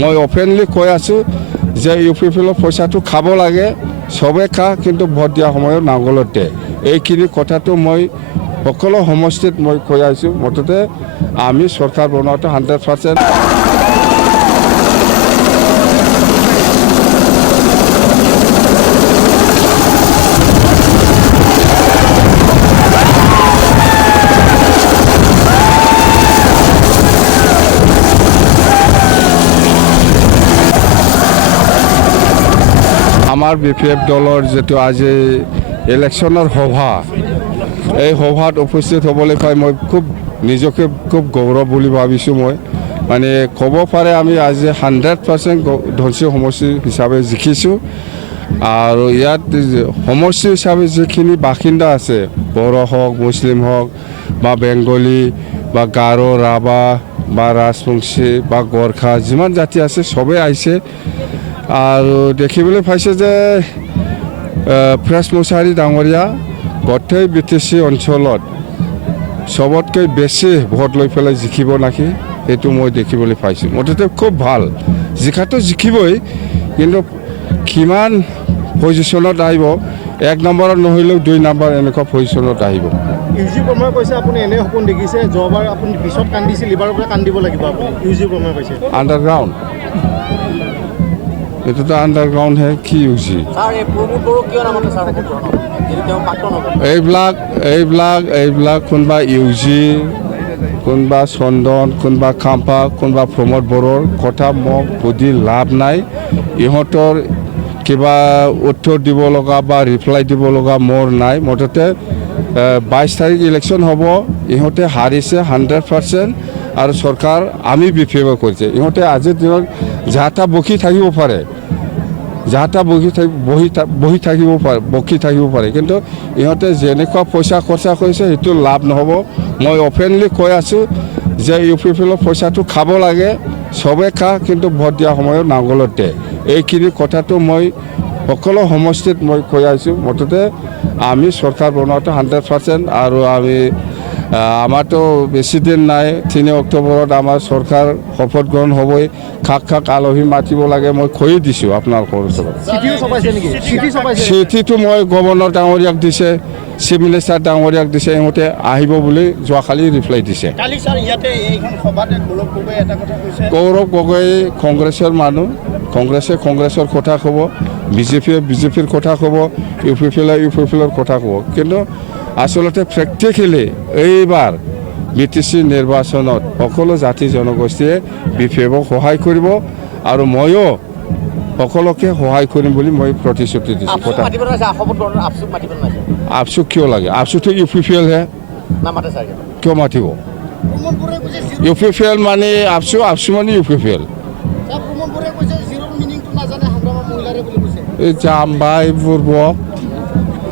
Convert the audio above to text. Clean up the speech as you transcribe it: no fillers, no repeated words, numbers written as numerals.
মই অপেনলি কৈ আছোঁ যে UPPL পইচাটো খাব লাগে চবে খা কিন্তু ভোট দিয়া সময়ত নাঙলতে এইখিনি কথাটো মই সকলো সমষ্টিত মই কৈ আছোঁ মুঠতে আমি চৰকাৰ বনোৱাটো 100%। আমাৰ BPF দলৰ যেটো আজি ইলেকশ্যনৰ সভা এই সভাত উপস্থিত হ'বলৈ পাই মই খুব নিজকে খুব গৌৰৱ বুলি ভাবিছোঁ। মই মানে ক'ব পাৰে আমি আজি 100% ধনশী সমষ্টি হিচাপে জিকিছোঁ আৰু ইয়াত সমষ্টি হিচাপে যিখিনি বাসিন্দা আছে বড়ো হওক মুছলিম হওক বা বেংগলী বা গাৰো ৰাভা বা ৰাজবংশী বা গোৰ্খা যিমান জাতি আছে সবে আহিছে আৰু দেখিবলৈ পাইছে যে প্ৰেছ মুছাৰী ডাঙৰীয়া গোটেই BTC অঞ্চলত সবতকৈ বেছি ভোট লৈ পেলাই জিকিব নাকি এইটো মই দেখিবলৈ পাইছোঁ। মুঠতে খুব ভাল জিকাটো জিকিবই কিন্তু কিমান পজিশ্যনত আহিব 1 নম্বৰত নহ'লেও 2 নম্বৰ এনেকুৱা পজিশ্যনত আহিব। ইউজি প্ৰমাণ কৈছে আপুনি এনে সপোন দেখিছে যোৱাবাৰ আপুনি পিছত কান্দিছিল এবাৰৰ পৰা কান্দিব লাগিব আপুনি ইউজি প্ৰমাণ কৈছে আণ্ডাৰগ্ৰাউণ্ড এইটোতো আণ্ডাৰগ্ৰাউণ্ড হে কি ইউজি এইবিলাক কোনোবা ইউজি কোনোবা চন্দন কোনোবা খাম্পা কোনোবা প্ৰমোদ বড়োৰ কথা মোক সুধি লাভ নাই। ইহঁতৰ কিবা উত্তৰ দিব লগা বা ৰিপ্লাই দিব লগা মোৰ নাই। মুঠতে 22 তাৰিখ ইলেকশ্যন হ'ব ইহঁতে হাৰিছে 100% আৰু চৰকাৰ আমি BPF কৰিছে। ইহঁতে আজিৰ দিনত যাহা বকি থাকিব পাৰে যাহা বহি থাকিব পাৰে কিন্তু ইহঁতে যেনেকুৱা পইচা খৰচা কৰিছে সেইটো লাভ নহ'ব। মই অপেনলি কৈ আছোঁ যে UPPL পইচাটো খাব লাগে চবে খা কিন্তু ভোট দিয়া সময়ত নাঙলতে এইখিনি কথাটো মই সকলো সমষ্টিত মই কৈ আছোঁ। মুঠতে আমি চৰকাৰ বনোৱাটো 100% আৰু আমি আমাৰতো বেছি দিন নাই 3 অক্টোবৰত আমাৰ চৰকাৰ শপত গ্ৰহণ হ'বই। খাক আলহী মাতিব লাগে মই কৈ দিছোঁ আপোনালোকৰ ওচৰত। চিঠিটো মই গভৰ্ণৰ ডাঙৰীয়াক দিছে চিফ মিনিষ্টাৰ ডাঙৰীয়াক দিছে ইহঁতে আহিব বুলি যোৱাকালি ৰিপ্লাই দিছে। গৌৰৱ গগৈ কংগ্ৰেছৰ মানুহ কংগ্ৰেছৰ কথা ক'ব বিজেপিৰ কথা ক'ব UPPLৰ কথা ক'ব কিন্তু আচলতে প্ৰেক্টিকেলি এইবাৰ BTC নিৰ্বাচনত সকলো জাতি জনগোষ্ঠীয়ে BPFক সহায় কৰিব আৰু ময়ো সকলোকে সহায় কৰিম বুলি মই প্ৰতিশ্ৰুতি দিছোঁ। আফচুক কিয় লাগে আফচুটো UPPL হে কিয় মাতিব UPPL মানে আফচু মানে UPPL এই জাম্বা এইবোৰ